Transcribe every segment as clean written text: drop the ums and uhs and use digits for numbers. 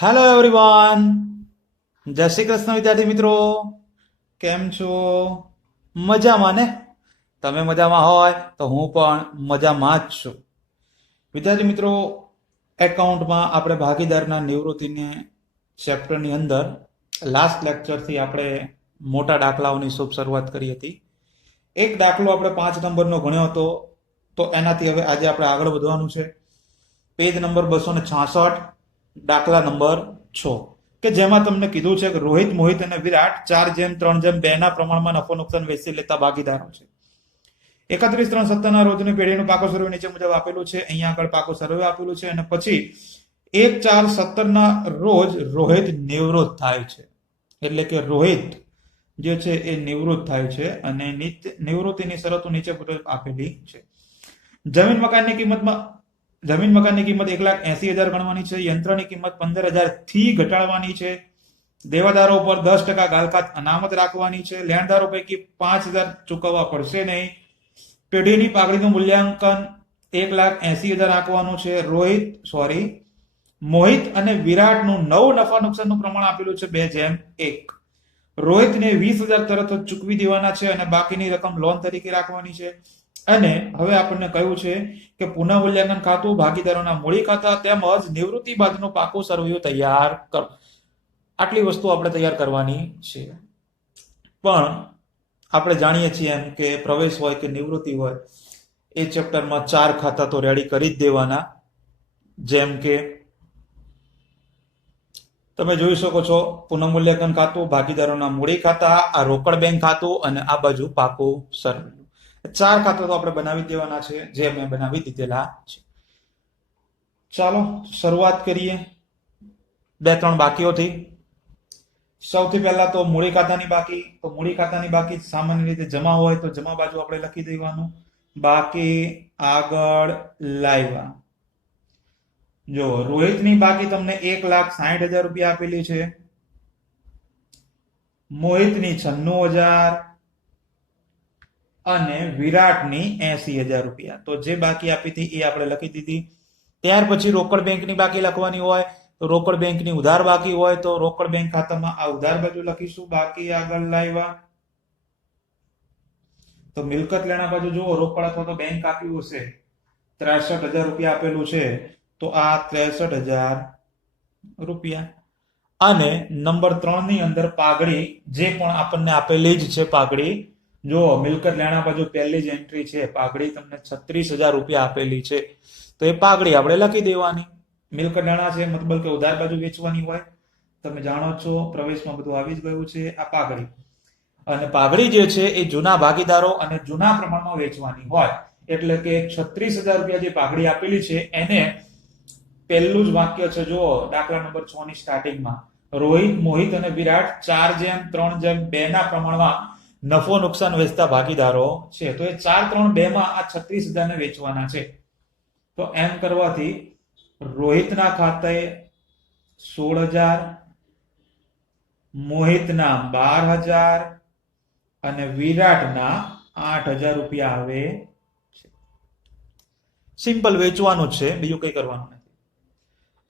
Hello everyone, જય શ્રી કૃષ્ણ વિદ્યાર્થી મિત્રો. કેમ છો? મજામાં ને? તમે મજામાં હોય તો હું પણ મજામાં જ છું. વિદ્યાર્થી મિત્રો, એકાઉન્ટમાં આપણે ભાગીદારના નિવૃત્તિને ચેપ્ટરની અંદર લાસ્ટ લેક્ચરથી આપણે મોટા દાખલાઓની શુભ શરૂઆત કરી હતી. એક દાખલો આપણે 5 નંબરનો ગણ્યો હતો, તો એનાથી હવે આજે આપણે આગળ વધવાનું છે. પેજ નંબર 266, દાખલા નંબર 6, કે જેમાં તમને કીધું છે કે રોહિત, મોહિત અને વિરાટ 4:3:2 ના પ્રમાણમાં નફો નુકસાન વેચી લેતા ભાગીદારો છે. 31/3/17 ના રોજની પેઢીનું પાકો સર્વે નીચે મુજબ આપેલું છે. અહીંયા આગળ પાકો સર્વે આપેલું છે અને પછી 1/4/17 ના રોજ રોહિત નિવૃત્ત થાય છે. એટલે કે રોહિત જે છે એ નિવૃત્ત થાય છે અને નિવૃત્તિની શરતો નીચે મુજબ આપેલી છે. જમીન મકાનની કિંમત 1,80,000 ગણવાની છે. યંત્રની કિંમત 15,000 થી ઘટાડવાની છે. દેવાદારો પર 10% ગાલખાત અનામત રાખવાની છે. લેણદારો પૈકી 5,000 ચૂકવવા પડશે નહીં. પેઢીની પાઘડીનું મૂલ્યાંકન 1,80,000 આંકવાનું છે. મોહિત અને વિરાટનું નવું નફા નુકસાનનું પ્રમાણ આપેલું છે 2:1. રોહિતને 20,000 તરત જ ચૂકવી દેવાના છે અને બાકીની રકમ લોન તરીકે રાખવાની છે. અને હવે આપણને કહ્યું છે કે પુનઃમૂલ્યાંકન ખાતું, ભાગીદારોના મૂડી ખાતા તેમજ નિવૃત્તિ બાદનું પાકું સર્વે તૈયાર કરો. આટલી વસ્તુ આપણે તૈયાર કરવાની છે. પણ આપણે જાણીએ છીએ એમ કે પ્રવેશ હોય કે નિવૃત્તિ હોય, એ ચેપ્ટરમાં 4 ખાતા તો રેડી કરી જ દેવાના. જેમ કે તમે જોઈ શકો છો, પુનઃમૂલ્યાંકન ખાતું, ભાગીદારોના મૂડી ખાતા, આ રોકડ બેંક ખાતું અને આ બાજુ પાકું સર્વે. 4 ખાતા તો આપણે બનાવી દેવાના છે, જે મેં બનાવી દીધેલા છે. ચાલો શરૂઆત કરીએ 2-3 બાકીઓથી. સૌથી પહેલા તો મૂડી ખાતાની બાકી. તો મૂડી ખાતાની બાકી સામાન્ય રીતે જમા હોય તો જમા બાજુ આપણે લખી દેવાનું. બાકી આગળ લાવ્યા. જો રોહિતની બાકી તમને 1,60,000 રૂપિયા આપેલી છે. મોહિતની 96,000 અને વિરાટની 80,000 રૂપિયા. તો જે બાકી આપી હતી એ આપણે લખી દીધી. ત્યાર પછી રોકડ બેંકની બાકી લખવાની હોય તો રોકડ બેંકની ઉધાર બાકી હોય તો રોકડ બેંક ખાતામાં આ ઉધાર બાજુ લખીશું. બાકી આગળ લાવ્યા. તો મિલકત લેણા બાજુ જુઓ, રોકડ અથવા તો બેંક આપ્યું હશે 63,000 રૂપિયા આપેલું છે, તો આ 63,000 રૂપિયા. અને નંબર 3 ની અંદર પાઘડી, જે પણ આપણને આપેલી જ છે પાઘડી. જો મિલકત લેણા બાજુ પહેલી જ એન્ટ્રી છે, પાઘડી તમને 36,000 રૂપિયા આપેલી છે, તો એ પાઘડી આપણે લખી દેવાની. મિલકત લેણા છે મતલબ કે ઉધાર બાજુ વેચવાની હોય. તમે જાણો છો પ્રવેશમાં બધું આવી જ ગયું છે. આ પાઘડી, અને પાઘડી જે છે એ જૂના ભાગીદારો અને જૂના પ્રમાણમાં વેચવાની હોય. એટલે કે 36,000 રૂપિયા જે પાઘડી આપેલી છે એને પહેલું જ વાક્ય છે, જુઓ દાખલા નંબર 6 ની સ્ટાર્ટિંગમાં, રોહિત, મોહિત અને વિરાટ 4:3:2 ના પ્રમાણમાં નફો નુકસાન વેચતા ભાગીદારો છે. તો એ 4:3:2 માં આ 36,000 ને વેચવાના છે. તો એમ કરવાથી રોહિતના ખાતે 16,000, મોહિતના 12,000 અને વિરાટના 8,000 રૂપિયા આવે છે. સિમ્પલ વેચવાનું છે, બીજું કઈ કરવાનું નથી.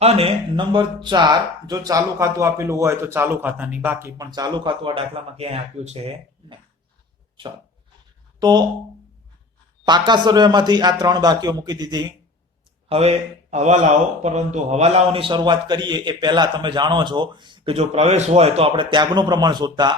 અને નંબર 4, જો ચાલુ ખાતું આપેલું હોય તો ચાલુ ખાતાની બાકી, પણ ચાલુ ખાતું આ દાખલામાં ક્યાંય આપ્યું છે નહીં. ચાલો, તો પાકા સર્વેમાંથી આ 3 બાકીઓ મૂકી દીધી. હવે હવાલાઓ, પરંતુ હવાલાઓની શરૂઆત કરીએ એ પહેલા તમે જાણો છો કે જો પ્રવેશ હોય તો આપણે ત્યાગનું પ્રમાણ શોધતા,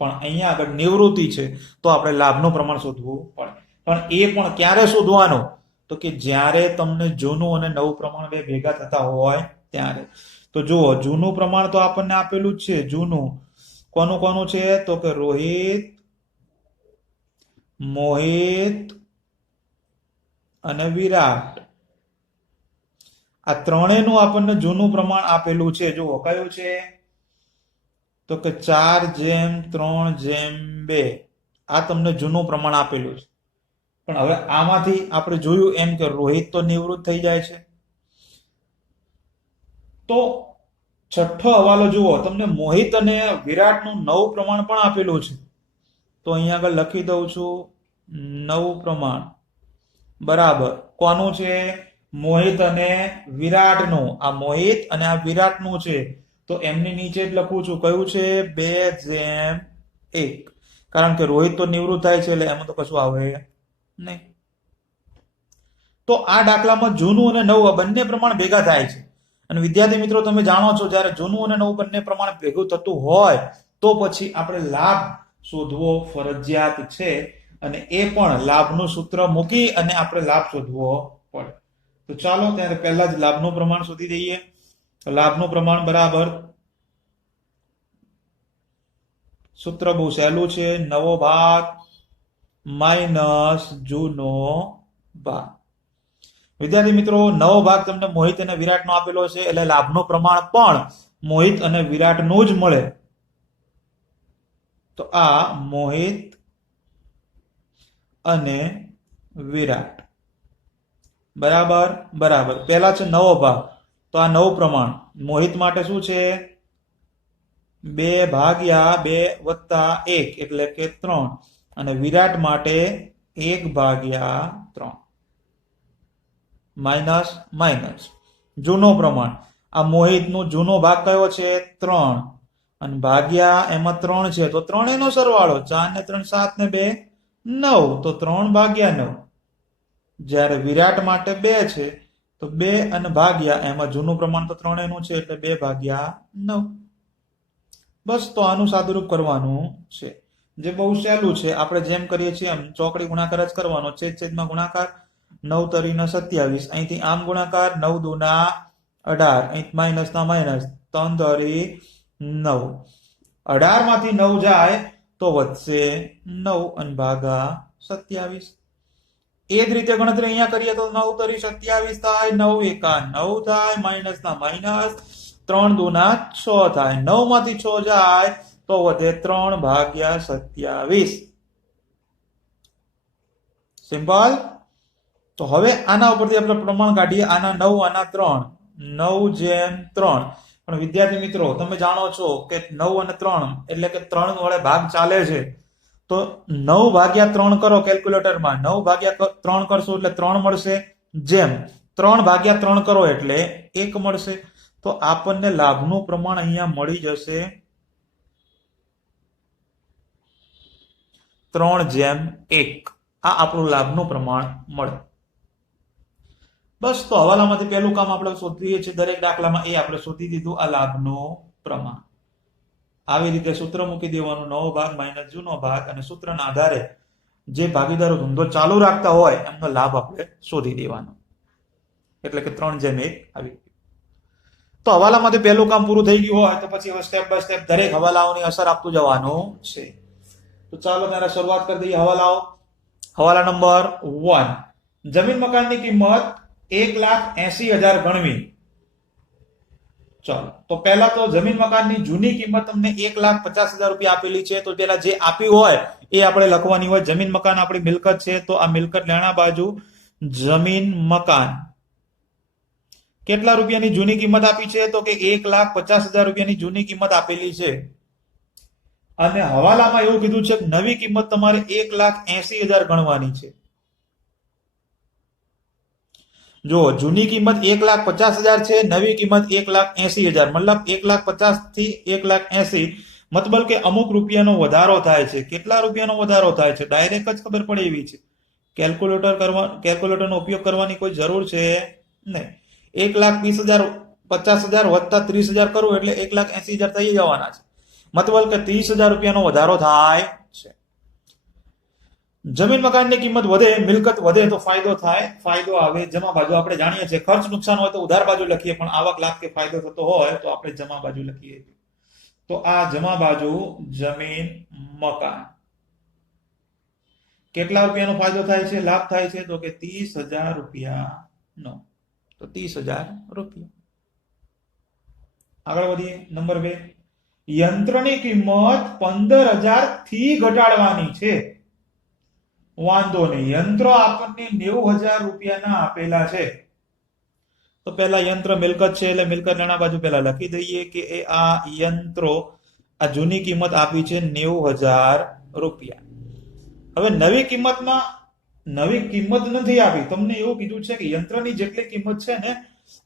પણ અહીંયા આગળ નિવૃત્તિ છે તો આપણે લાભનું પ્રમાણ શોધવું પડે. પણ એ પણ ક્યારે શોધવાનું? તો કે જ્યારે તમને જૂનું અને નવું પ્રમાણ બે ભેગા થતા હોય ત્યારે. તો જુઓ, જૂનું પ્રમાણ તો આપણને આપેલું જ છે. જૂનું કોનું કોનું છે? તો કે રોહિત, મોહિત અને વિરાટ. આ ત્રણેયનું આપણને જૂનું પ્રમાણ આપેલું છે. જુઓ કયું છે? તો કે 4:3:2. આ તમને જૂનું પ્રમાણ આપેલું છે. પણ હવે આમાંથી આપણે જોયું એમ કે રોહિત તો નિવૃત્ત થઈ જાય છે. તો છઠ્ઠો હવાલો જુઓ, તમને મોહિત અને વિરાટનું નવું પ્રમાણ પણ આપેલું છે. તો અહીંયા આગળ લખી દઉં છું, નવું પ્રમાણ બરાબર કોનું છે? મોહિત અને વિરાટનું, આ મોહિત અને આ વિરાટનું છે તો એમની નીચે જ લખું છું, કયું છે 2:1, કારણ કે રોહિત તો નિવૃત્ત થાય છે એટલે એમાં તો કશું આવે નહીં. તો આ દાખલામાં જૂનું અને નવું આ બંને પ્રમાણ ભેગા થાય છે. અને વિદ્યાર્થી મિત્રો તમે જાણો છો જ્યારે જૂનું અને નવું બંને પ્રમાણ ભેગું થતું હોય તો પછી આપણે લાભ શોધવો ફરજિયાત છે, અને એ પણ લાભનું સૂત્ર મૂકી અને આપણે લાભ શોધવો પડે. તો ચાલો ત્યારે પહેલા જ લાભનું પ્રમાણ શોધી દઈએ. લાભનું પ્રમાણ બરાબર, સૂત્ર બહુ સહેલું છે, નવો ભાગ માઇનસ જૂનો ભાગ. વિદ્યાર્થી મિત્રો નવો ભાગ તમને મોહિત અને વિરાટનો આપેલો છે એટલે લાભનું પ્રમાણ પણ મોહિત અને વિરાટનું જ મળે. તો આ મોહિત અને વિરાટ બરાબર બરાબર. પહેલા છે નવો ભાગ, તો આ નવું પ્રમાણ મોહિત માટે શું છે 2/2 + 1 એટલે કે 3, અને વિરાટ માટે 1/3 માઇનસ માઇનસ. જૂનો પ્રમાણ આ મોહિતનું જૂનો ભાગ કયો છે 3, અને ભાગ્યા એમાં 3 છે તો 3 એનો સરવાળો, 4 ને 3 7 ને 2 9, તો 3/9. જ્યારે વિરાટ માટે 2 છે તો 2 અને ભાગ્યા એમાં જૂનું પ્રમાણ તો 3 એનું છે એટલે 2/9. બસ તો આનું સાદુરૂપ કરવાનું છે, જે બહુ સહેલું છે. આપણે જેમ કરીએ છીએ એમ ચોકડી ગુણાકાર જ કરવાનો, છેદમાં ગુણાકાર, 9 * 3 = 27, અહીંથી આમ ગુણાકાર, 9 × 2 = 18, અહીં માઇનસ ના માઇનસ, 3 * 9. 18 માંથી 9 જાય તો વધશે 9 અને ભાગા 27. એ જ રીતે ગણતરી અહીંયા કરીએ તો 9 * 3 = 27 થાય, 9 × 1 = 9 થાય, માઇનસ ના માઇનસ, 3 × 2 = 6 થાય, 9 માંથી 6 જાય તો વધે 3/27. સિમ્પલ. તો હવે આના ઉપરથી આપણે પ્રમાણ કાઢીએ, આના 9 આના 3, 9/3. પણ વિદ્યાર્થી મિત્રો તમે જાણો છો કે 9 અને 3 એટલે કે 3 વડે ભાગ ચાલે છે, તો 9/3 કરો કેલ્ક્યુલેટરમાં, 9/3 કરશો એટલે 3 મળશે, જેમ 3/3 કરો એટલે 1 મળશે. તો આપણને લાભનું પ્રમાણ અહીંયા મળી જશે 3/1. આ આપણું લાભનું પ્રમાણ મળે. બસ તો હવાલામાંથી પહેલું કામ આપણે શોધીએ છીએ દરેક દાખલામાં, એ આપણે શોધી દીધું આ લાભનું પ્રમાણ. આવી રીતે સૂત્ર મૂકી દેવાનું, નવો ભાગ માઇનસ જૂનો ભાગ, અને સૂત્રના આધારે જે ભાગીદારો ધંધો ચાલુ રાખતા હોય એમનો લાભ આપણે શોધી દેવાનો, એટલે કે 3/1 આવી. તો હવાલામાંથી પહેલું કામ પૂરું થઈ ગયું હોય તો પછી હવે સ્ટેપ બાય સ્ટેપ દરેક હવાલાઓની અસર આપતું જવાનું છે. તો ચાલો ત્યારે શરૂઆત કરી દઈએ હવાલાઓ. હવાલા નંબર 1, જમીન મકાનની કિંમત 1,80,000 ગણવી. ચાલો તો પહેલા તો જમીન મકાનની જૂની કિંમત તમને 1,50,000 રૂપિયા આપેલી છે, તો પેલા જે આપ્યું હોય એ આપણે લખવાની હોય. જમીન મકાન આપણી મિલકત છે, તો આ મિલકત લેણા બાજુ જમીન મકાન કેટલા રૂપિયાની જૂની કિંમત આપી છે, તો કે 1,50,000 રૂપિયાની જૂની કિંમત આપેલી છે. અને હવાલામાં એવું કીધું છે કે નવી કિંમત તમારે 1,80,000 ગણવાની છે. જો જૂની કિંમત 1,50,000 છે, નવી કિંમત 1,80,000, મતલબ 1,50,000 થી 1,80,000, મતલબ કે અમુક રૂપિયાનો વધારો થાય છે. કેટલા રૂપિયાનો વધારો થાય છે ડાયરેક્ટ જ ખબર પડે એવી છે, કેલ્ક્યુલેટરનો ઉપયોગ કરવાની કોઈ જરૂર છે નહીં. 1,20,000 50,000 વત્તા 30,000 કરવું એટલે 1,80,000 થઈ જવાના છે, મતલબ કે 30,000 રૂપિયાનો વધારો થાય છે. જમીન મકાનની કિંમત વધે, મિલકત વધે તો ફાયદો થાય, ફાયદો આવે જમા બાજુ. આપણે જાણીએ છીએ ખર્ચ નુકસાન હોય તો ઉધાર બાજુ લખીએ, પણ આવક લાભ કે ફાયદો થતો હોય તો આપણે જમા બાજુ લખીએ. તો આ જમા બાજુ જમીન મકાન કેટલા રૂપિયાનો ફાયદો થાય છે, લાભ થાય છે, તો કે 30,000 રૂપિયાનો. તો 30,000 રૂપિયા. આગળ વધીએ. નંબર 2, યંત્રની કિંમત 15,000 થી ઘટાડવાની છે. વાંધો નહીં, યંત્રો આપણને 90,000 રૂપિયાના આપેલા છે. તો પહેલા યંત્ર મિલકત છે એટલે મિલકત લેણા બાજુ પહેલા લખી દઈએ કે આ યંત્રો આ જૂની કિંમત આપી છે 90,000 રૂપિયા. હવે નવી કિંમતમાં નવી કિંમત નથી આપી, તમને એવું કીધું છે કે યંત્રની જેટલી કિંમત છે ને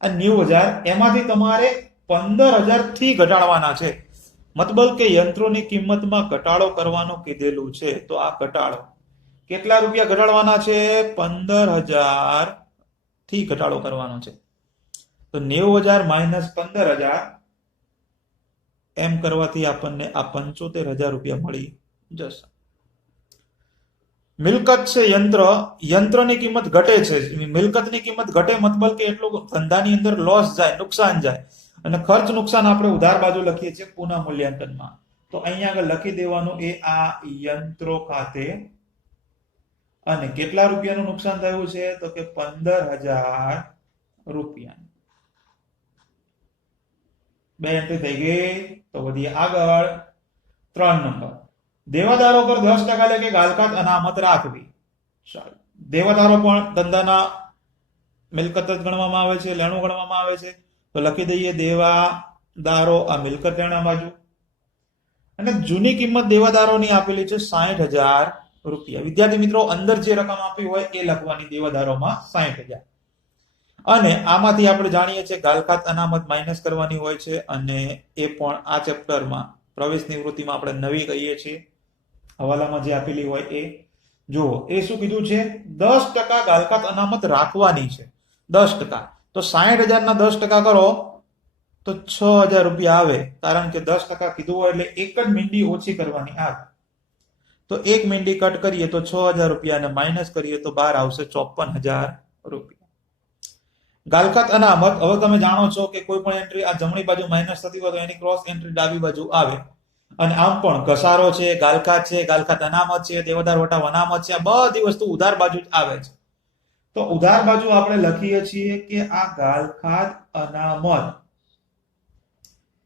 આ 90,000, એમાંથી તમારે 15,000 થી ઘટાડવાના છે. મતલબ કે યંત્રોની કિંમતમાં ઘટાડો કરવાનું કીધેલું છે. તો આ ઘટાડો કેટલા રૂપિયા ઘટાડવાના છે? 15,000 થી ઘટાડો કરવાનો છે. તો 90,000 માઇનસ 15,000 એમ કરવાથી આપણને આ 75,000 રૂપિયા મળી જશે. મિલકત છે યંત્રની કિંમત ઘટે છે. મિલકતની કિંમત ઘટે મતલબ કે એટલું ધંધાની અંદર લોસ જાય, નુકસાન જાય. અને ખર્ચ નુકસાન આપણે ઉધાર બાજુ લખીએ છીએ પુનઃ મૂલ્યાંકનમાં. તો અહીંયા આગળ લખી દેવાનું એ આ યંત્રો ખાતે. અને કેટલા રૂપિયાનું નુકસાન થયું છે? તો કે 15,000 રૂપિયા. બે એન્ટ્રી થઈ ગઈ. તો વધીએ આગળ. 3 નંબર, દેવાદારો પર 10% લે કે ગાલકાત અનામત રાખવી. ચાલો, દેવાદારો પણ ધંધાના મિલકત જ ગણવામાં આવે છે, લેણું ગણવામાં આવે છે. તો લખી દઈએ દેવાદારો, આ મિલકત લેણા બાજુ. અને જૂની કિંમત દેવાદારોની આપેલી છે 60,000 રૂપિયા. વિદ્યાર્થી મિત્રો, અંદર જે રકમ આપી હોય એ લખવાની દેવાદારોમાં 60,000. અને આમાંથી આપણે જાણીએ છીએ ગાલકાત અનામત માઇનસ કરવાની હોય છે. અને એ પણ આ ચેપ્ટરમાં પ્રવેશ નિવૃત્તિમાં આપણે નવી કહીએ છીએ. હવાલામાં જે આપેલી હોય એ જુઓ. એ શું કીધું છે? 10% ગાલકાત અનામત રાખવાની છે. 10%. તો 60,000 ના 10% કરો તો 6,000 રૂપિયા આવે. કારણ કે 10% કીધું હોય એટલે એક જ મીંડી ઓછી કરવાની આવે. તો એક મીંડી કટ કરીએ તો 6,000 રૂપિયા અને માઇનસ કરીએ તો બહાર આવશે 54,000 રૂપિયા. ગાલકાત અનામત, હવે તમે જાણો છો કે કોઈ પણ એન્ટ્રી આ જમણી બાજુ માઇનસ થતી હોય તો એની ક્રોસ એન્ટ્રી ડાબી બાજુ આવે. અને આમ પણ ઘસારો છે, ગાલકાત છે, ગાલકાત અનામત છે, દેવાદાર વટાવ અનામત છે, આ બધી વસ્તુ ઉધાર બાજુ જ આવે છે. તો ઉધાર બાજુ આપણે લખીએ છીએ કે આ ગાલકાત અનામત.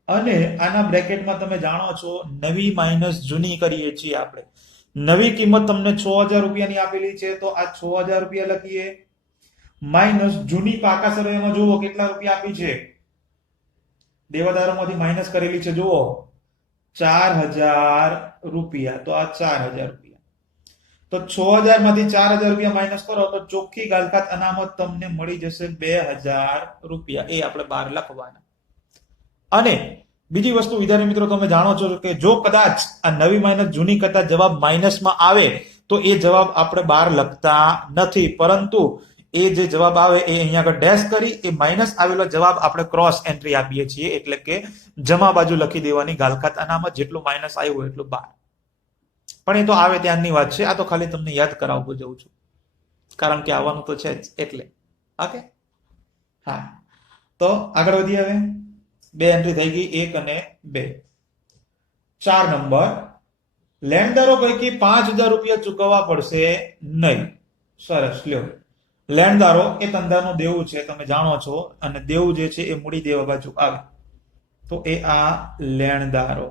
અને આના બ્રેકેટમાં તમે જાણો છો નવી માઇનસ જૂની કરીએ છીએ આપણે. નવી કિંમત તમને 6,000 રૂપિયાની આપેલી છે તો આ 6,000 રૂપિયા લખીએ. માઇનસ જૂની પાકા સરવાળામાં જુઓ કેટલા રૂપિયા આપી છે. દેવાદારોમાંથી માઇનસ કરેલી છે જુઓ 4,000 રૂપિયા. તો આ 4,000 રૂપિયા. તો 6,000 માંથી 4,000 રૂપિયા માઇનસ કરો તો ચોખ્ખી ગાલકાત અનામત તમને મળી જશે 2,000 રૂપિયા. એ આપણે બહાર લખવાના. અને બીજી વસ્તુ વિદ્યાર્થી મિત્રો, તમે જાણો છો કે જો કદાચ આ નવી માઇનસ જૂની કરતા જવાબ માઇનસમાં આવે તો એ જવાબ આપણે બહાર લખતા નથી, પરંતુ એ જે જવાબ આવે એ અહીંયા આગળ ડેશ કરી એ માઇનસ આવેલો જવાબ આપણે ક્રોસ એન્ટ્રી આપીએ છીએ. એટલે કે જમા બાજુ લખી દેવાની ગાલકાત અનામત, જેટલું માઇનસ આવ્યું હોય એટલું બહાર. પણ એ તો આવે ત્યારની વાત છે. આ તો ખાલી તમને યાદ કરાવવું જઉં છું, કારણ કે આવવાનું તો છે જ એટલે. ઓકે, હા. તો આગળ વધીએ. હવે બે એન્ટ્રી થઈ ગઈ, 1 અને 2. 4 નંબર, લેણદારો પૈકી 5,000 રૂપિયા ચૂકવવા પડશે નહીં. સરસ, લ્યો. લેણદારો એ ધંધાનું દેવું છે, તમે જાણો છો. અને દેવું જે છે એ મૂડી દેવા બાજુ આવે. તો એ આ લેણદારો.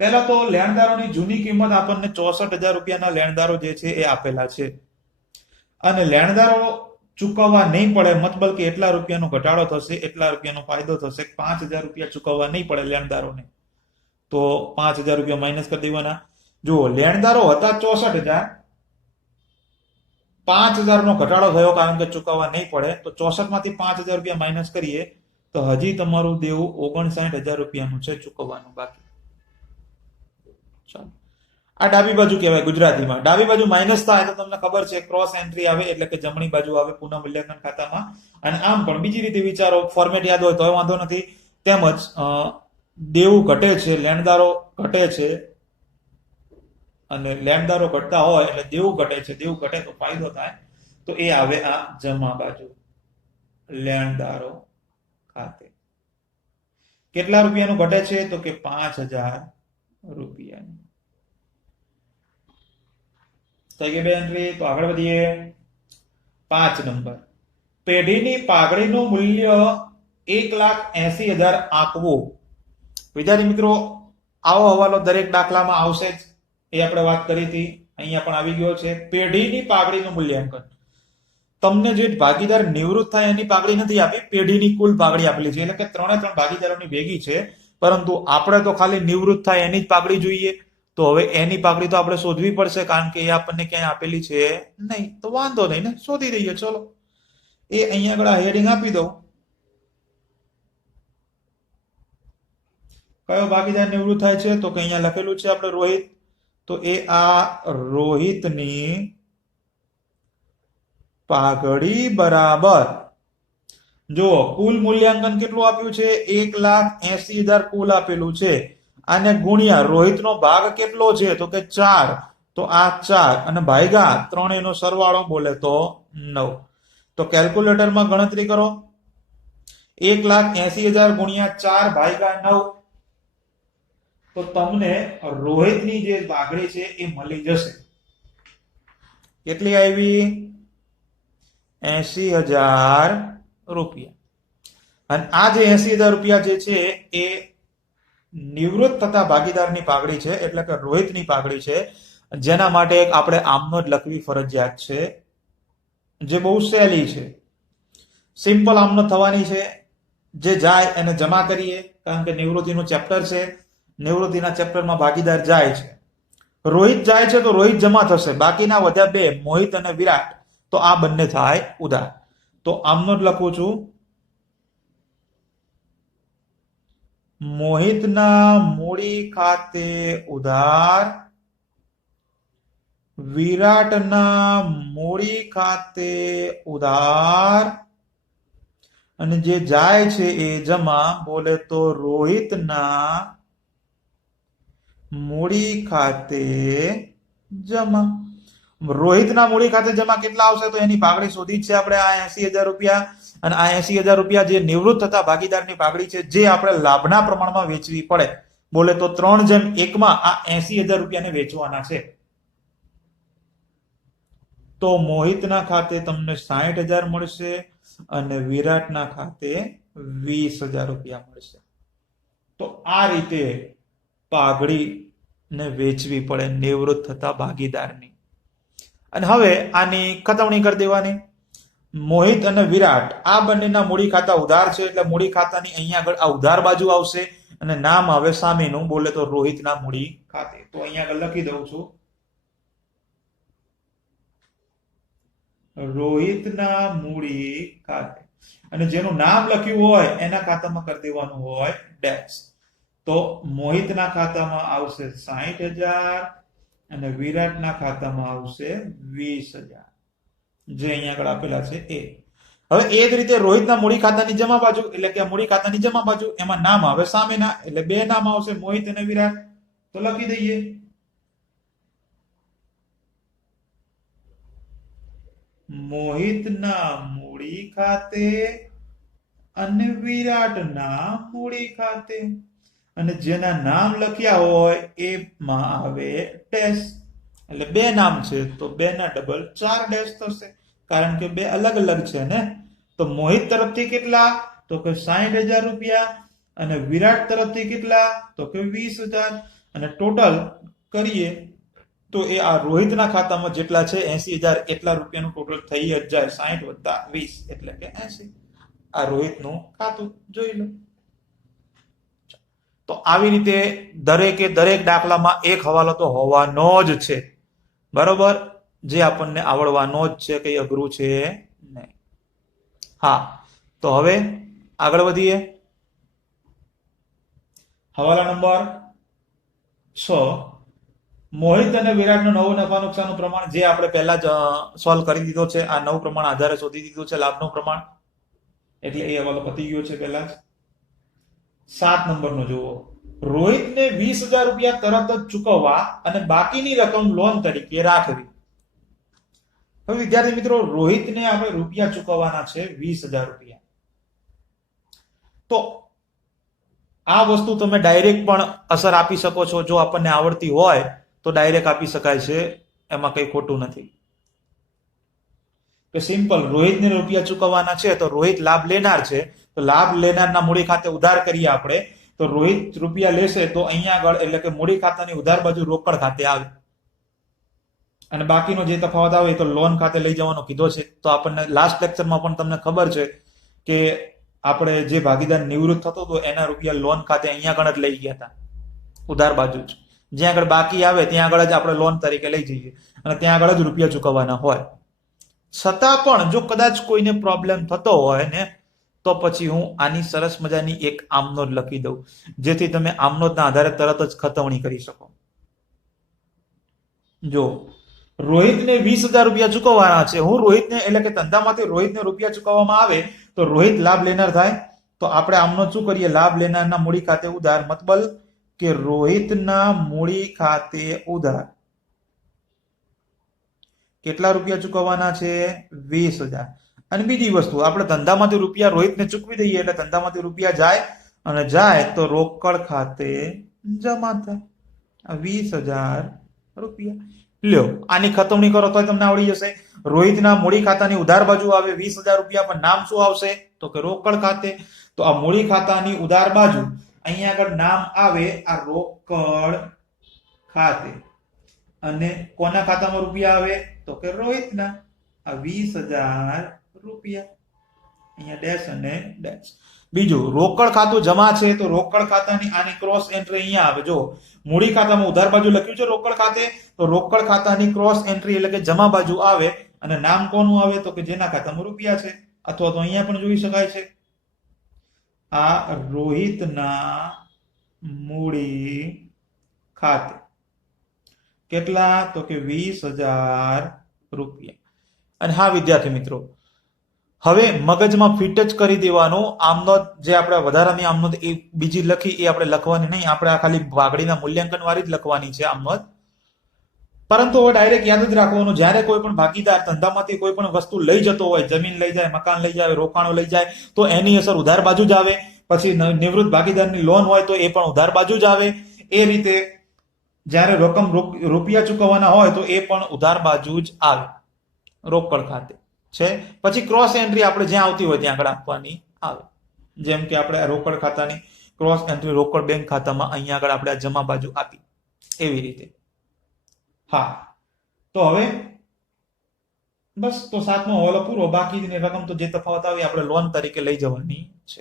પહેલા તો લેણદારોની જૂની કિંમત આપણને 64,000 રૂપિયાના લેણદારો જે છે એ આપેલા છે. અને લેણદારો ચૂકવવા નહીં પડે મતલબ કે એટલા રૂપિયાનો ઘટાડો થશે, એટલા રૂપિયાનો ફાયદો થશે. 5,000 રૂપિયા ચૂકવવા નહીં પડે લેણદારોને. તો 5,000 રૂપિયા માઇનસ કરી દેવાના. જુઓ, લેણદારો હતા 64,000, 5,000 નો ઘટાડો થયો કારણ કે ચૂકવવા નહીં પડે. તો 64 માંથી 5,000 રૂપિયા માઇનસ કરીએ તો હજી તમારું દેવું 59,000 રૂપિયાનું છે ચૂકવવાનું બાકી. ચાલો, આ ડાબી બાજુ કહેવાય ગુજરાતીમાં. ડાબી બાજુ માઇનસ થાય તો તમને ખબર છે ક્રોસ એન્ટ્રી આવે, એટલે કે જમણી બાજુ આવે પુનઃ મૂલ્યાંકન ખાતામાં. અને આમ પણ બીજી રીતે વિચારો, ફોર્મેટ યાદ હોય તો વાંધો નથી. તેમજ દેવું ઘટે છે, લેણદારો ઘટે છે, અને લેણદારો ઘટતા હોય એટલે દેવું ઘટે છે. દેવું ઘટે તો ફાયદો થાય, તો એ આવે આ જમા બાજુ લેણદારો ખાતે. કેટલા રૂપિયાનું ઘટે છે? તો કે 5,000 રૂપિયાનું. થઈ ગઈ બે એન્ટ્રી. તો આગળ વધીએ. 5 નંબર, પેઢીની પાઘડીનું મૂલ્ય 1,80,000 આંકવું. વિદ્યાર્થી મિત્રો, આવો હવાલો દરેક દાખલામાં આવશે જ, એ આપણે વાત કરી હતી. અહીંયા પણ આવી ગયો છે. પેઢીની પાઘડીનું મૂલ્યાંકન. તમને જે ભાગીદાર નિવૃત્ત થાય એની પાઘડી નથી આપી, પેઢીની કુલ પાઘડી આપેલી છે. એટલે કે 3 ભાગીદારોની ભેગી છે, પરંતુ આપણે તો ખાલી નિવૃત્ત થાય એની જ પાઘડી જોઈએ. તો હવે એની પાઘડી તો આપણે શોધવી પડશે, કારણ કે એ આપણને ક્યાંય આપેલી છે નહીં. તો વાંધો નહીં ને, શોધી દઈએ. ચલો, એ અહીંયા આગળ હેડિંગ આપી દઉં. કયો ભાગીદાર નિવૃત્ત થાય છે? તો કે અહીંયા લખેલું છે આપણે રોહિત. તો એ આ રોહિતની પાઘડી બરાબર, જો કુલ મૂલ્યાંકન કેટલું આપ્યું છે? 1,80,000 કુલ આપેલું છે. આને ગુણ્યા રોહિતનો ભાગ કેટલો છે? તો કે 4. તો આ 4 અને ભાગ્યા ત્રણેયનો સરવાળો બોલે તો 9. તો કેલ્ક્યુલેટરમાં ગણતરી કરો. 1,80,000 ગુણ્યા 4 ભાગ્યા 9. તો તમને રોહિતની જે પાઘડી છે એ મળી જશે. કેટલી આવી? 80,000 રૂપિયા. અને આ જે 80,000 રૂપિયા જે છે એ નિવૃત્ત થતા ભાગીદારની પાઘડી છે, એટલે કે રોહિતની પાઘડી છે, જેના માટે આપણે આમનોંધ લખવી ફરજિયાત છે, જે બહુ સહેલી છે. સિમ્પલ આમનોંધ થવાની છે. જે જાય એને જમા કરીએ, કારણ કે નિવૃત્તિનું ચેપ્ટર છે. નિવૃત્તિના ચેપ્ટરમાં ભાગીદાર જાય છે. રોહિત જાય છે તો રોહિત જમા થશે. બાકીના વધ્યા બે, મોહિત અને વિરાટ. તો આ બંને થાય ઉધાર. તો આમનોંધ લખું છું. મોહિતના મૂડી ખાતે ઉધાર, વિરાટના મૂડી ખાતે ઉધાર, અને જે જાય છે એ જમા, બોલે તો રોહિતના મૂડી ખાતે જમા. રોહિતના મૂડી ખાતે જમા કેટલા આવશે? તો એની પાઘડી શોધી જ છે આપણે, આ 80,000 રૂપિયા. અને આ 80,000 રૂપિયા જે નિવૃત્ત થતા ભાગીદારની પાઘડી છે, જે આપણે લાભના પ્રમાણમાં વેચવી પડે, બોલે તો 3:1 આ 80,000 રૂપિયાને વેચવાના છે. તો મોહિતના ખાતે તમને 60,000 મળશે અને વિરાટના ખાતે 20,000 રૂપિયા મળશે. તો આ રીતે પાઘડી ને વેચવી પડે નિવૃત્ત થતા ભાગીદારની. અને હવે આની ખતવણી કરી દેવાની. મોહિત અને વિરાટ આ બંનેના મૂડી ખાતા ઉધાર છે, એટલે મૂડી ખાતાની અહીંયા આગળ આ ઉધાર બાજુ આવશે અને નામ આવે સામેનું, બોલે તો રોહિતના મૂડી ખાતે. તો અહીંયા આગળ લખી દઉં છું, રોહિતના મૂડી ખાતે. અને જેનું નામ લખ્યું હોય એના ખાતામાં કરી દેવાનું હોય ડેશ. તો મોહિતના ખાતામાં આવશે 60,000 અને વિરાટના ખાતામાં આવશે 20,000, જે અહીંયા આગળ આપેલા છે એ. હવે એ જ રીતે રોહિતના મૂડી ખાતાની જમા બાજુ, એટલે કે મૂડી ખાતાની જમા બાજુ, એમાં નામ આવે સામેના, એટલે બે નામ આવશે, મોહિત અને વિરાટ. તો લખી દઈએ, મોહિતના મૂડી ખાતે અને વિરાટના મૂડી ખાતે. અને જેના નામ લખ્યા હોય એમાં આવે ડેશ. એટલે બે નામ છે તો 2 ના ડબલ 4 ડેશ થશે, કારણ કે બે અલગ અલગ છે ને. તો મોહિત તરફથી કેટલા? તો કે 60,000 રૂપિયા. અને વિરાટ તરફથી કેટલા? તો કે 20,000. અને ટોટલ કરીએ તો એ આ રોહિતના ખાતામાં જેટલા છે 80,000, એટલા રૂપિયાનું ટોટલ થઈ જ જાય. 60 + 20 એટલે કે 80. આ રોહિતનું ખાતું જોઈ લો. તો આવી રીતે દરેકે દરેક દાખલામાં એક હવાલો તો હોવાનો જ છે, બરોબર, જે આપણને આવડવાનો જ છે, કઈ અઘરું છે નહીં. હા, તો હવે આગળ વધીએ. હવાલા નંબર 6. મોહિત અને વિરાટનું નવું નફા નુકસાનનું પ્રમાણ, જે આપણે પહેલા જ સોલ્વ કરી દીધો છે. આ નવું પ્રમાણ આધારે શોધી દીધું છે લાભનું પ્રમાણ, એટલે એ હવાલો પતી ગયો છે પહેલા જ. 7 નંબરનો જુઓ. રોહિતને 20,000 રૂપિયા તરત જ ચૂકવવા અને બાકીની રકમ લોન તરીકે રાખવી. હવે વિદ્યાર્થી મિત્રો, રોહિતને આપણે રૂપિયા ચૂકવવાના છે 20,000 રૂપિયા. તો આ વસ્તુ તમે ડાયરેક્ટ પણ અસર આપી શકો છો. જો આપણને આવડતી હોય તો ડાયરેક્ટ આપી શકાય છે, એમાં કઈ ખોટું નથી. કે સિમ્પલ, રોહિતને રૂપિયા ચૂકવવાના છે તો રોહિત લાભ લેનાર છે, તો લાભ લેનારના મૂડી ખાતે ઉધાર કરીએ આપણે. તો રોહિત રૂપિયા લેશે તો અહીંયા આગળ, એટલે કે મૂડી ખાતાની ઉધાર બાજુ રોકડ ખાતે આવે, અને બાકીનો જે તફાવત આવે તો લોન ખાતે લઈ જવાનો કીધો છે. તો આપણને લાસ્ટ લેક્ચરમાં પણ તમને ખબર છે કે આપણે જે ભાગીદાર નિવૃત્ત થતો હતો એના રૂપિયા લોન ખાતે અહીંયા આગળ જ લઈ ગયા હતા, ઉધાર બાજુ જ. જ્યાં આગળ બાકી આવે ત્યાં આગળ જ આપણે લોન તરીકે લઈ જઈએ અને ત્યાં આગળ જ રૂપિયા ચૂકવવાના હોય. છતાં પણ જો કદાચ કોઈને પ્રોબ્લેમ થતો હોય ને તો પછી હું આની સરસ મજાની એક આમનોંધ લખી દઉં, જેથી તમે આમનોંધના આધારે તરત જ ખતવણી કરી શકો. જો રોહિતને 20,000 રૂપિયા ચૂકવવાના છે, હું રોહિતને એટલે કે ધંધામાંથી રોહિતને રૂપિયા ચૂકવવામાં આવે તો રોહિત લાભ લેનાર થાય. તો આપણે આમનો શું કરીએ, લાભ લેનારના મૂડી ખાતે ઉધાર, મતલબ કે રોહિતના મૂડી ખાતે ઉધાર કેટલા રૂપિયા ચૂકવવાના છે? 20,000. અને બીજી વસ્તુ, આપણે ધંધામાંથી રૂપિયા રોહિતને ચૂકવી દઈએ એટલે ધંધામાંથી રૂપિયા જાય અને જાય તો રોકડ ખાતે જમા થાય. 20,000 રૂપિયા લ્યો. આની ખતવણી કરો તો તમને આવડી જશે. રોહિતના મૂડી ખાતાની ઉધાર બાજુ આવે 20,000 રૂપિયા, પણ નામ શું આવશે? તો કે રોકડ ખાતે. તો આ મૂડી ખાતાની ઉધાર બાજુ અહીંયા આગળ નામ આવે આ રોકડ ખાતે, અને કોના ખાતામાં રૂપિયા આવે? તો કે રોહિતના. આ 20,000 રૂપિયા, અહીંયા ડેશ અને ડેશ. બીજું, રોકડ ખાતું જમા છે તો રોકડ ખાતાની આની ક્રોસ એન્ટ્રી અહીંયા આવે. જો મૂડી ખાતામાં ઉધાર બાજુ લખ્યું છે રોકડ ખાતે, તો રોકડ ખાતાની ક્રોસ એન્ટ્રી એટલે કે જમા બાજુ આવે અને નામ કોનું આવે? તો કે જેના ખાતામાં રૂપિયા છે. અથવા તો અહીંયા પણ જોઈ શકાય છે આ રોહિતના મૂડી ખાતે કેટલા? તો કે 20,000 રૂપિયા. અને હા વિદ્યાર્થી મિત્રો, હવે મગજમાં ફિટ જ કરી દેવાનું. આમનોંધ જે આપણે વધારાની આમનોંધ એ બીજી લખી એ આપણે લખવાની નહીં, આપણે આ ખાલી ભાગડીના મૂલ્યાંકન વાળી જ લખવાની છે આમનોંધ. પરંતુ હવે ડાયરેક્ટ યાદ જ રાખવાનું, જ્યારે કોઈ પણ ભાગીદાર ધંધામાંથી કોઈ પણ વસ્તુ લઈ જતો હોય, જમીન લઈ જાય, મકાન લઈ જાય, રોકાણો લઈ જાય, તો એની અસર ઉધાર બાજુ જ આવે. પછી નિવૃત્ત ભાગીદારની લોન હોય તો એ પણ ઉધાર બાજુ જ આવે. એ રીતે જ્યારે રકમ રૂપિયા ચૂકવવાના હોય તો એ પણ ઉધાર બાજુ જ આવે રોકડ ખાતે છે. પછી ક્રોસ એન્ટ્રી આપણે જ્યાં આવતી હોય ત્યાં આગળ આપવાની આવે. જેમ કે આપણે રોકડ ખાતાની ક્રોસ એન્ટ્રી રોકડ બેંક ખાતામાં અહીંયા આગળ આપણે જમા બાજુ આપી, એવી રીતે. હા, તો હવે બસ તો 7મો હવાલો પૂરો. બાકીની રકમ તો જે તફાવત આવે આપણે લોન તરીકે લઈ જવાની છે.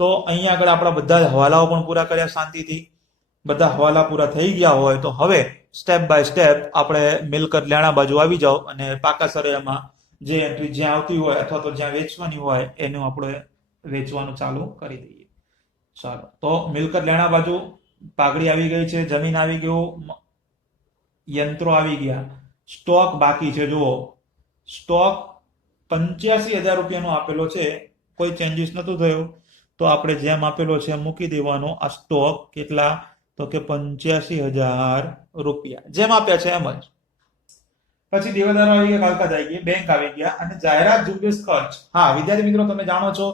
તો અહીંયા આગળ આપણા બધા હવાલાઓ પણ પૂરા કર્યા શાંતિથી. બધા હવાલા પૂરા થઈ ગયા હોય તો હવે સ્ટેપ બાય સ્ટેપ આપણે મિલકત લેણા બાજુ આવી જાઓ અને પાકા સરેમાં જે એન્ટ્રી જ્યાં આવતી હોય અથવા તો જ્યાં વેચવાની હોય એનું આપણે વેચવાનું ચાલુ કરી દઈએ. ચાલો, તો મિલકત લેણા બાજુ પાઘડી આવી ગઈ છે, જમીન આવી ગયું, યંત્રો આવી ગયા, સ્ટોક બાકી છે. જુઓ, સ્ટોક 85,000 રૂપિયાનો આપેલો છે, કોઈ ચેન્જીસ નતું થયું. તો આપણે જેમ આપેલો છે મૂકી દેવાનો. આ સ્ટોક કેટલા? તો કે 85,000 રૂપિયા, જેમ આપ્યા છે એમ જ. પછી દેવાદારો આવી ગયા, કાલકાજ આવી ગયા, બેંક આવી ગયા અને જાહેરાત ઝુંબેશ ખર્ચ. હા વિદ્યાર્થી મિત્રો, તમે જાણો છો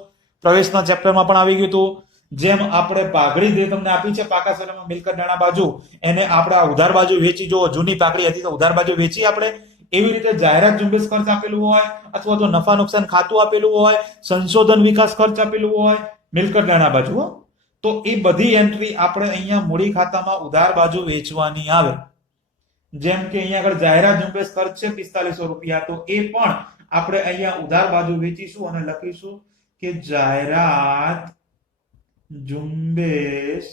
પ્રવેશના ચેપ્ટરમાં પણ આવી ગયું હતું. જેમ આપણે પાઘડી જે તમને આપી છે પાકા સરેમાં મિલકત લેણા બાજુ, એને આપણે ઉધાર બાજુ વેચી. જો જૂની પાઘડી હતી તો ઉધાર બાજુ વેચી આપણે. એવી રીતે જાહેરાત ઝુંબેશ ખર્ચ આપેલું હોય અથવા તો નફા નુકસાન ખાતું આપેલું હોય, સંશોધન વિકાસ ખર્ચ આપેલું હોય મિલકત લેણા બાજુ, તો એ બધી એન્ટ્રી આપણે અહીંયા મૂડી ખાતામાં ઉધાર બાજુ વેચવાની આવે. જેમ કે અહીંયા આગળ જાહેરાત ઝુંબેશ ખર્ચ છે 4500 રૂપિયા, તો એ પણ આપણે અહીંયા ઉધાર બાજુ વેચીશું અને લખીશું કે જાહેરાત ઝુંબેશ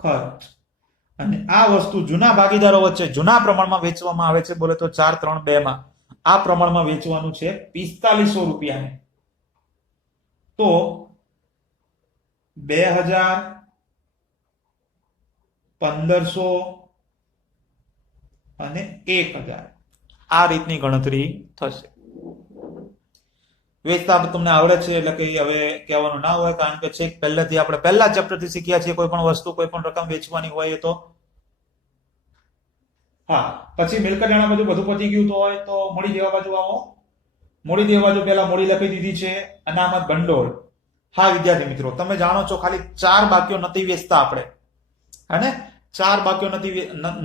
ખર્ચ. અને આ વસ્તુ જૂના ભાગીદારો વચ્ચે જૂના પ્રમાણમાં વેચવામાં આવે છે. બોલે તો 4-3-2 માં આ પ્રમાણમાં વેચવાનું છે 4500 રૂપિયાને. તો 2000, 1500 અને 1000 આ રીતની ગણતરી થશે. વેચતા તમને આવડે છે એટલે કે હવે કહેવાનું ના હોય, કારણ કે છેક પહેલેથી આપણે પહેલા ચેપ્ટરથી શીખ્યા છીએ કોઈ પણ વસ્તુ કોઈ પણ રકમ વેચવાની હોય તો. હા, પછી મિલકત લેણા બાજુ બધું પતી ગયું તો હોય તો મૂડી દેવા બાજુ આવો. મૂડી દેવા બાજુ પહેલા મૂડી લખી દીધી છે, અનામત ભંડોળ. હા વિદ્યાર્થી મિત્રો, તમે જાણો છો ખાલી 4 બાકીઓ નથી વેચતા આપણે, હે 4 બાકીઓ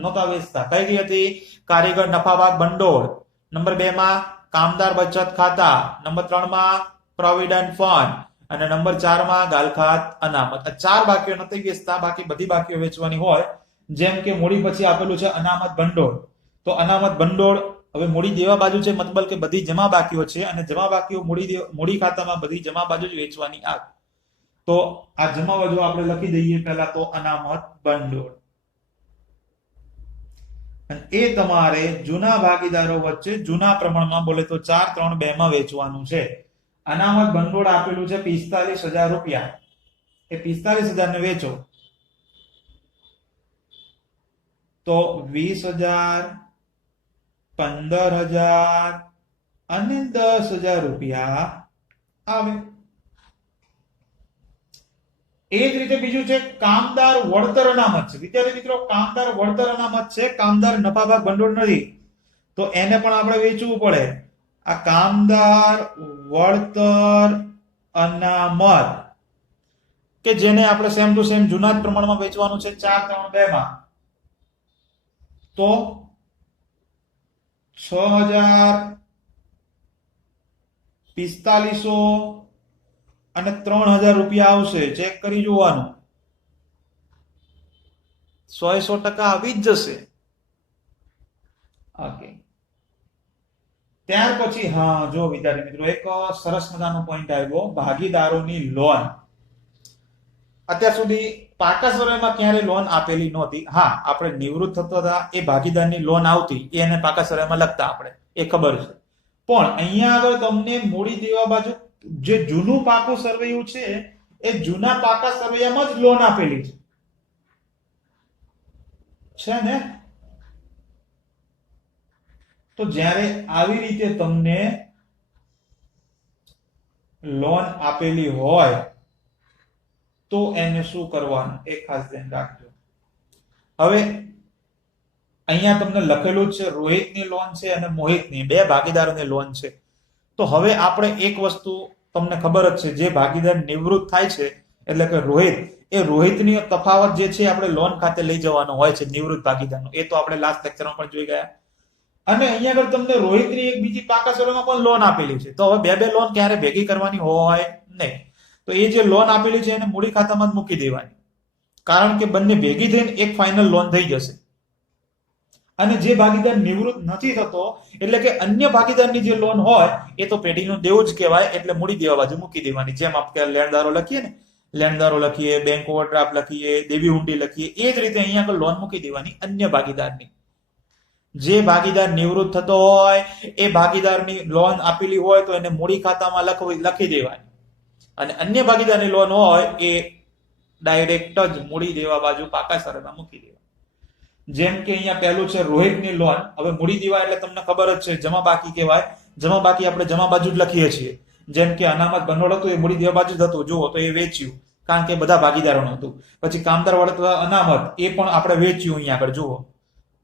નહોતા વેચતા. કઈ ગઈ હતી? કારીગર નફાભાગ ભંડોળ, નંબર 2 માં કામદાર બચત ખાતા, નંબર 3 માં પ્રોવિડન્ટ ફંડ અને નંબર 4 માં ગાલખાત અનામત. આ 4 બાકીઓ નથી વેચતા, બાકી બધી બાકીઓ વેચવાની હોય. જેમ કે મૂડી પછી આપેલું છે અનામત ભંડોળ, તો અનામત ભંડોળ હવે મૂડી દેવા બાજુ છે, મતલબ કે બધી જમા બાકીઓ છે અને જમા બાકીઓ મૂડી ખાતામાં બધી જમા બાજુ જ વેચવાની આવે. તો આ જમા બાજુ આપણે લખી દઈએ પહેલા તો અનામત ભંડોળ. અને એ તમારે જૂના ભાગીદારો વચ્ચે જૂના પ્રમાણમાં બોલે તો 4-3-2 માં વેચવાનું છે. અનામત ભંડોળ આપેલું છે 45,000 રૂપિયા. એ 45,000 ને વેચો તો 20,000, 15,000 અને 10,000 રૂપિયા આવે. એ જ રીતે બીજું છે કામદાર વળતર અનામત છે. વિદ્યાર્થી મિત્રો, કામદાર વળતર અનામત છે, કામદાર નફા ભાગ ભંડોળ નથી, તો એને પણ આપણે વેચવું પડે. આ કામદાર વળતર અનામત કે જેને આપણે સેમ ટુ સેમ જૂના જ પ્રમાણમાં વેચવાનું છે 4-3-2 માં, તો 6,000, 4500 અને 3,000 રૂપિયા આવશે. ચેક કરી જોવાનું, 100% આવી જ જશે. ઓકે, ત્યાર પછી હા જો વિદ્યાર્થી મિત્રો, એક સરસ મજાનો પોઈન્ટ આવ્યો, ભાગીદારોની લોન. અત્યાર સુધી પાકા સર્વેમાં ક્યારે લોન આપેલી નહોતી. હા, આપણે નિવૃત્ત થતા હતા એ ભાગીદારની લોન આવતી, એને પાકા સર્વેમાં લખતા આપણે, એ ખબર છે. પણ અહીંયા આગળ તમને મૂડી દેવા બાજુ જે જૂનું પાકું સર્વેયું છે એ જૂના પાકા સર્વેયામાં જ લોન આપેલી છે ને. તો જ્યારે આવી રીતે તમને લોન આપેલી હોય તો એને શું કરવાનું એ ખાસ ધ્યાન રાખજો. હવે અહીંયા તમને લખેલું છે રોહિતની લોન છે અને મોહિતની, બે ભાગીદારોની લોન છે. તો હવે આપણે એક વસ્તુ તમને ખબર જ છે, જે ભાગીદાર નિવૃત્ત થાય છે એટલે કે રોહિત, એ રોહિતની તફાવત જે છે આપણે લોન ખાતે લઈ જવાનો હોય છે નિવૃત્ત ભાગીદારનો. એ તો આપણે લાસ્ટ લેક્ચરમાં પણ જોઈ ગયા. અને અહીંયા આગળ તમને રોહિતની એક બીજી પાકા સર્વેમાં પણ લોન આપેલી છે. તો હવે બે લોન ક્યારે ભેગી કરવાની હોય નહીં. તો એ જે લોન આપેલી છે એને મૂડી ખાતામાં જ મૂકી દેવાની, કારણ કે બંને ભેગી થઈને એક ફાઇનલ લોન થઈ જશે. અને જે ભાગીદાર નિવૃત્ત નથી થતો એટલે કે અન્ય ભાગીદારની જે લોન હોય એ તો પેઢીનું દેવું જ કહેવાય, એટલે મૂડી દેવા બાજુ મૂકી દેવાની. જેમ આપણે લેણદારો લખીએ ને, લેણદારો લખીએ, બેંક ઓવરડ્રાફ્ટ લખીએ, દેવી હુંડી લખીએ, એ જ રીતે અહીંયા આગળ લોન મૂકી દેવાની અન્ય ભાગીદારની. જે ભાગીદાર નિવૃત્ત થતો હોય એ ભાગીદારની લોન આપેલી હોય તો એને મૂડી ખાતામાં લખી દેવાની, અને અન્ય ભાગીદારની લોન હોય એ ડાયરેક્ટ જ મૂડી દેવા બાજુ પાકા સર્વેમાં મૂકી દેવાની. જેમ કે અહીંયા પહેલું છે રોહિતની લોન. હવે મૂડી દેવા એટલે તમને ખબર જ છે જમા બાકી કહેવાય. જમા બાકી આપણે જમા બાજુ જ લખીએ છીએ. જેમ કે અનામત ભંડોળ હતું એ મૂડી દેવા બાજુ જ હતું, જુઓ તો એ વેચ્યું કારણ કે બધા ભાગીદારોનું હતું. પછી કામદાર વળતર અનામત એ પણ આપણે વેચ્યું, અહીંયા આગળ જુઓ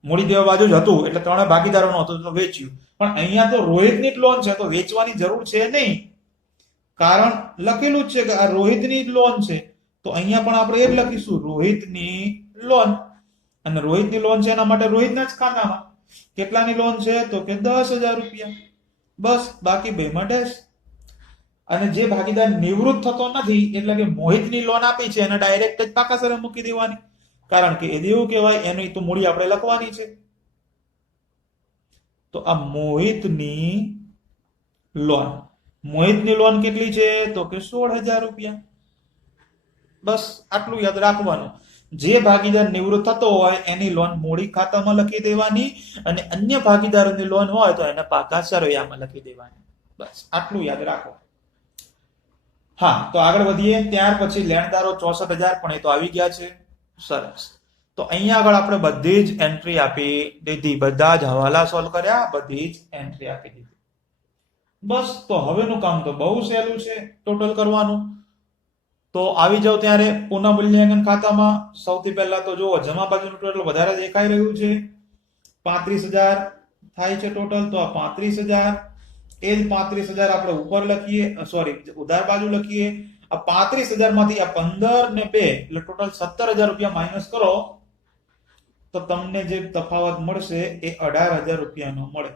મૂડી દેવા બાજુ જ હતું એટલે ત્રણે ભાગીદારોનું હતું તો વેચ્યું. પણ અહીંયા તો રોહિતની જ લોન છે તો વેચવાની જરૂર છે નહીં, કારણ લખેલું જ છે કે આ રોહિતની જ લોન છે. તો અહીંયા પણ આપણે એ જ લખીશું રોહિતની લોન. અને રોહિતની લોન છે એના માટે રોહિતના જ ખાતામાં. કેટલાની લોન છે તો કે 10,000 રૂપિયા, બસ. બાકી બેમાં ડેશ. અને જે ભાગીદાર નિવૃત્ત થતો નથી એટલે કે મોહિતની લોન આપી છે એને ડાયરેક્ટ જ પાકા સર્વે મૂકી દેવાની, કારણ કે એ દેવું કહેવાય, એની તો મૂડી આપણે લખવાની છે. તો આ મોહિતની લોન, મોહિતની લોન કેટલી છે તો કે 16,000 રૂપિયા, બસ આટલું યાદ રાખવાનું. જે ભાગીદાર નિવૃત્ત થતો હોય એની લોન મૂડી ખાતામાં લખી દેવાની, અને અન્ય ભાગીદારોની લોન હોય તો એને પાકા સર્વેયામાં લખી દેવાની, બસ આટલું યાદ રાખો. હા, તો આગળ વધીએ. ત્યાર પછી લેણદારો 64,000 પણ એ તો આવી ગયા છે. સરસ. તો અહીંયા આગળ આપણે બધી જ એન્ટ્રી આપી દીધી, બધા જ હવાલા સોલ્વ કર્યા, બધી જ એન્ટ્રી આપી દીધી, બસ. તો હવેનું કામ તો બહુ સહેલું છે ટોટલ કરવાનું. તો આવી જાવ ત્યારે પુનઃ મૂલ્યાંકન ખાતામાં. સૌથી પહેલા તો જુઓ જમા બાજુનું ટોટલ વધારે દેખાઈ રહ્યું છે, 35,000 થાય છે ટોટલ. તો આ 35,000, એ જ 35,000 આપણે ઉપર લખીએ, સોરી ઉધાર બાજુ લખીએ. આ 35,000 માંથી આ 15 ને 2 એટલે ટોટલ 17,000 રૂપિયા માઇનસ કરો તો તમને જે તફાવત મળશે એ 18,000 રૂપિયાનો મળે.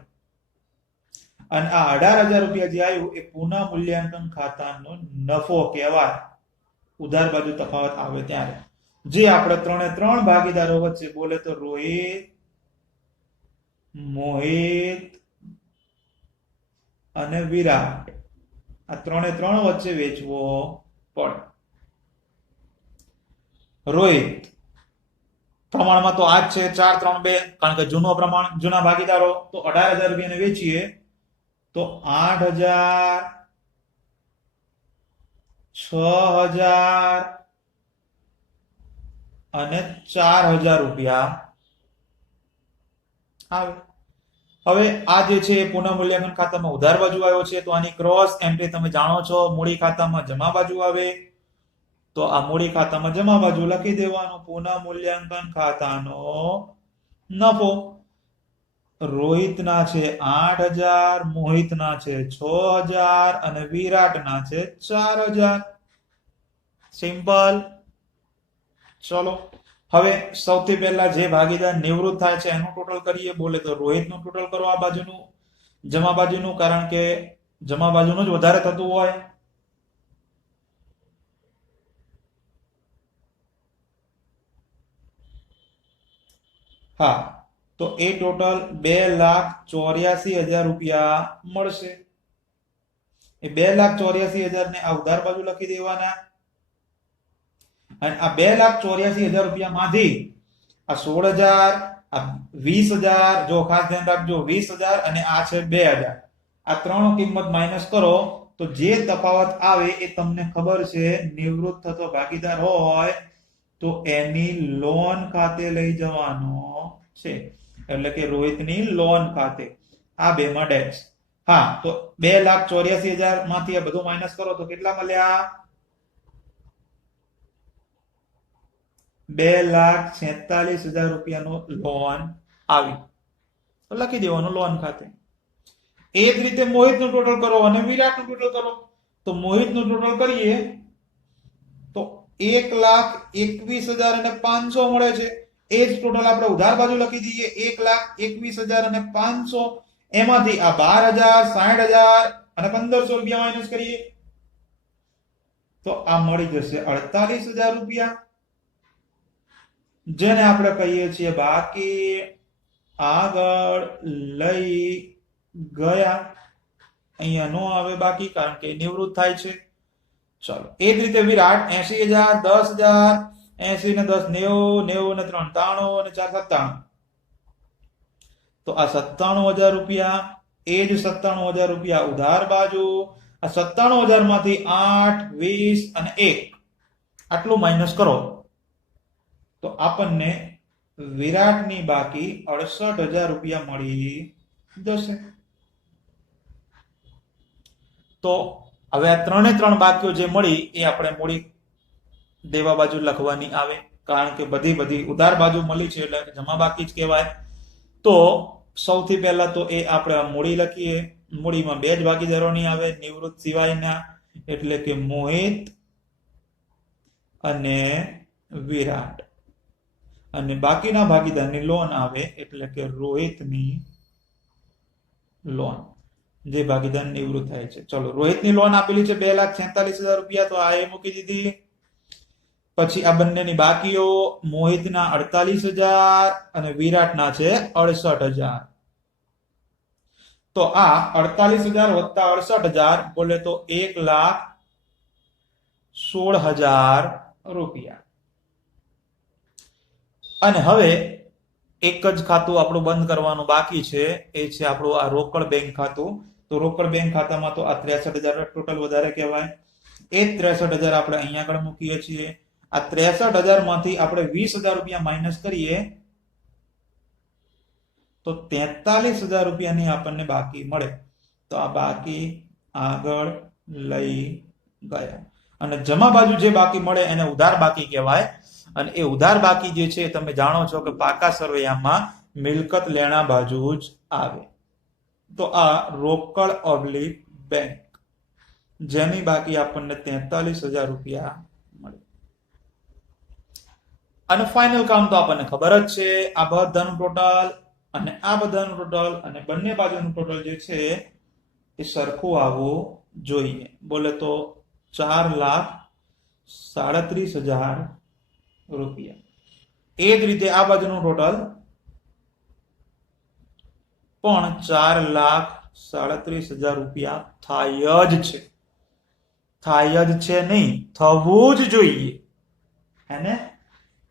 અને આ 18,000 રૂપિયા જે આવ્યું એ પુનઃ મૂલ્યાંકન ખાતાનો નફો કહેવાય, ઉધાર બાજુ તફાવત આવે ત્યારે. જે આપણે ત્રણ ભાગીદારો વચ્ચે બોલે તો રોહિત, મોહિત અને વિરાટ, આ ત્રણ વચ્ચે વેચવો પડે. રોહિત પ્રમાણમાં તો આ જ છે 4, 3, 2, કારણ કે જૂનો પ્રમાણ, જૂના ભાગીદારો. તો 18,000 રૂપિયાને વેચીએ તો 8,000, 6,000 અને 4,000 રૂપિયા આવે. હવે આ જે છે એ પુનઃમૂલ્યાંકન ખાતામાં ઉધાર બાજુ આવ્યો છે, તો આની ક્રોસ એન્ટ્રી તમે જાણો છો મૂડી ખાતામાં જમા બાજુ આવે. તો આ મૂડી ખાતામાં જમા બાજુ લખી દેવાનું પુનઃમૂલ્યાંકન ખાતાનો નફો. રોહિતના છે 8,000, મોહિતના છે 6,000 અને વિરાટના છે 4,000. સિમ્પલ. ચલો હવે સૌથી પહેલા જે ભાગીદાર નિવૃત્ત થાય છે એનું ટોટલ કરીએ. બોલે તો રોહિતનું ટોટલ કરો આ બાજુનું, જમા બાજુનું, કારણ કે જમા બાજુનું જ વધારે થતું હોય. હા, તો એ ટોટલ 2,84,000 રૂપિયા મળશે. એ 2,84,000 ને આ ઉધાર બાજુ લખી દેવાના. અને આ 2,84,000 રૂપિયામાંથી આ 16,000, આ 20,000, જો ખાસ ધ્યાન રાખજો 20,000 અને આ છે 2,000, આ ત્રણ કિંમત માઇનસ કરો તો જે તફાવત આવે એ તમને ખબર છે. નિવૃત્ત થતો ભાગીદાર હોય તો એની લોન ખાતે લઈ જવાનો છે, એટલે કે રોહિતની લોન ખાતે. આ બે માં ડેશ. હા, તો 2,84,000 માંથી આ બધું માઇનસ કરો તો કેટલા મળ્યા? 2,46,000 રૂપિયાનો લોન આવી. તો લખી દેવાનું લોન ખાતે. એ જ રીતે મોહિતનું ટોટલ કરો અને વિરાટનું ટોટલ કરો. તો મોહિતનું ટોટલ કરીએ તો 1,21,500 મળે છે. એ જ ટોટલ આપણે ઉધાર બાજુ લખી દઈએ 1,21,500. એમાંથી આ 12,000, 60,000 અને 1,500 રૂપિયા માઇનસ કરીએ તો આ મળી જશે 48,000 રૂપિયા, જેને આપણે કહીએ છીએ બાકી આગળ લઈ ગયા. અહીંયા નો આવે બાકી, કારણ કે નિવૃત્ત થાય છે. ચલો એ જ રીતે વિરાટ 80,000, 10,000, 80 ને 10 90, 90 ને 3 93 અને 4 97. તો આ 97,000 રૂપિયા. એ જ 97,000 રૂપિયા ઉધાર બાજુ. આ 97,000 માંથી 8, 20 અને 1 આટલું માઇનસ કરો તો આપણને વિરાટની બાકી 68,000 રૂપિયા મળી જશે. તો હવે આ ત્રણ બાકીઓ જે મળી એ આપણે મૂડી દેવા બાજુ લખવાની આવે, કારણ કે બધી ઉધાર બાજુ મળી છે એટલે જમા બાકી જ કહેવાય. તો સૌથી પહેલા તો એ આપણે મૂડી લખીએ. મૂડીમાં બે જ ભાગીદારોની આવે નિવૃત્ત સિવાયના, એટલે કે મોહિત અને વિરાટ. અને બાકીના ભાગીદારની લોન આવે, એટલે કે રોહિતની લોન, જે ભાગીદાર નિવૃત્ત થાય છે. ચલો રોહિતની લોન આપેલી છે 2,46,000 રૂપિયા, તો આ એ મૂકી દીધી. પછી આ બંનેની બાકીઓ મોહિતના 48,000 અને વિરાટના છે 68,000. તો આ 48,000 વત્તા 68,000 બોલે તો 1,16,000 રૂપિયા. અને હવે એક જ ખાતું આપણું બંધ કરવાનું બાકી છે, એ છે આપણું આ રોકડ બેંક ખાતું. તો રોકડ બેંક ખાતામાં તો આ 63,000 ટોટલ વધારે કહેવાય. એ 63,000 આપણે અહીંયા આગળ મૂકીએ છીએ. આ 63,000 માંથી આપણે 20,000 રૂપિયા માઇનસ કરીએ તો 43,000 રૂપિયાની આપણને બાકી મળે. તો આ બાકી આગળ લઈ ગયા. અને જમા બાજુ જે બાકી મળે એને ઉધાર બાકી કહેવાય. અને એ ઉધાર બાકી જે છે તમે જાણો છો કે પાકા સરવૈયામાં મિલકત લેણા બાજુ જ આવે. તો આ રોકડ ઓબ્લિક બેંક, જેની બાકી આપણને 43,000 રૂપિયા મળે. અને ફાઇનલ કામ તો આપણને ખબર જ છે. આ બધાનું ટોટલ અને આ બધાનું ટોટલ અને બંને બાજુનું ટોટલ જે છે એ સરખું આવવું જોઈએ. બોલે તો 4,37,000 રૂપિયા. એ જ રીતે આ બાજુનું ટોટલ પણ 4,37,000 રૂપિયા થાય જ છે. થાય જ છે નહીં, થવું જ જોઈએ. હે ને?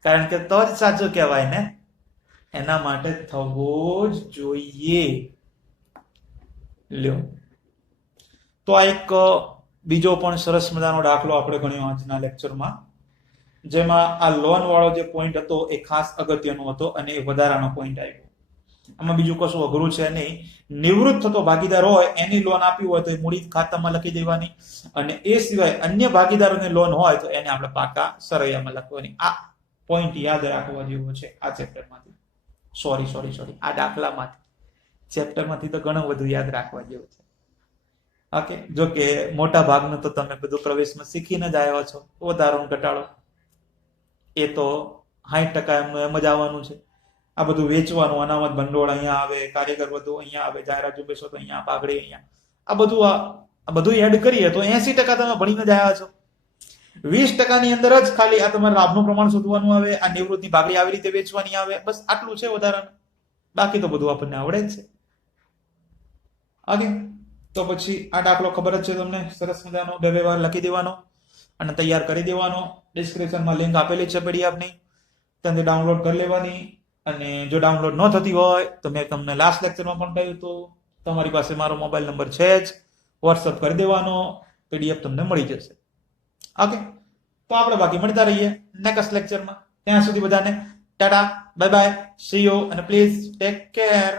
કારણ કે તો જ સાચું કહેવાય ને, એના માટે થવો જ જોઈએ. લ્યો, તો આ એક બીજો પણ સરસ મજાનો દાખલો આપણે ગણ્યો આજના લેક્ચરમાં, જેમાં આ લોન વાળો જે પોઈન્ટ હતો એ ખાસ અગત્યનો હતો અને એ વધારાનો પોઈન્ટ આવ્યો. આમાં બીજું કશું અઘરું છે નહીં. નિવૃત્ત થતો ભાગીદાર હોય એની લોન આપી હોય તો એ મૂડી ખાતામાં લખી દેવાની, અને એ સિવાય અન્ય ભાગીદારોની લોન હોય તો એને આપણે પાકા સરૈયામાં લખવાની. આ પોઈન્ટ યાદ રાખવા જેવો છે આ ચેપ્ટરમાંથી. સોરી, આ દાખલામાંથી. ચેપ્ટરમાંથી તો ઘણું બધું યાદ રાખવા જેવું છે. ઓકે, જો કે મોટા ભાગનું તો તમે બધું પ્રવેશમાં શીખીને જ આવ્યા છો. વધારો ઘટાડો એ તો 60% એમનું એમ જ આવવાનું છે. આ બધું વેચવાનું, અનામત ભંડોળ અહીંયા આવે, કાર્યકર વધુ અહીંયા આવે, જાહેરાત ઝુંબેશો તો અહીંયા, પાઘડી અહીંયા, આ બધું એડ કરીએ તો 80% તમે ભણીને જ આવ્યા છો. 20%ની અંદર જ ખાલી આ તમારે લાભનું પ્રમાણ શોધવાનું આવે, આ નિવૃત્તની ભાગડી આવી રીતે વેચવાની આવે, બસ આટલું છે વધારાનું. બાકી તો બધું આપણને આવડે જ છે. ઓકે, તો પછી આ દાખલો ખબર જ છે તમને, સરસ મજાનો 2 વાર લખી દેવાનો અને તૈયાર કરી દેવાનો. ડિસ્ક્રિપ્શનમાં લિંક આપેલી છે પીડીએફની, તેને ડાઉનલોડ કરી લેવાની. અને જો ડાઉનલોડ ન થતી હોય તો મેં તમને લાસ્ટ લેક્ચરમાં પણ કહ્યું હતું, તમારી પાસે મારો મોબાઈલ નંબર છે જ, વોટ્સઅપ કરી દેવાનો, પીડીએફ તમને મળી જશે. ઓકે, તો આપણે બાકી મળતા રહીએ નેક્સ્ટ લેક્ચરમાં. ત્યાં સુધી બધાને Tata, bye bye, C you, અને પ્લીઝ ટેક કેર.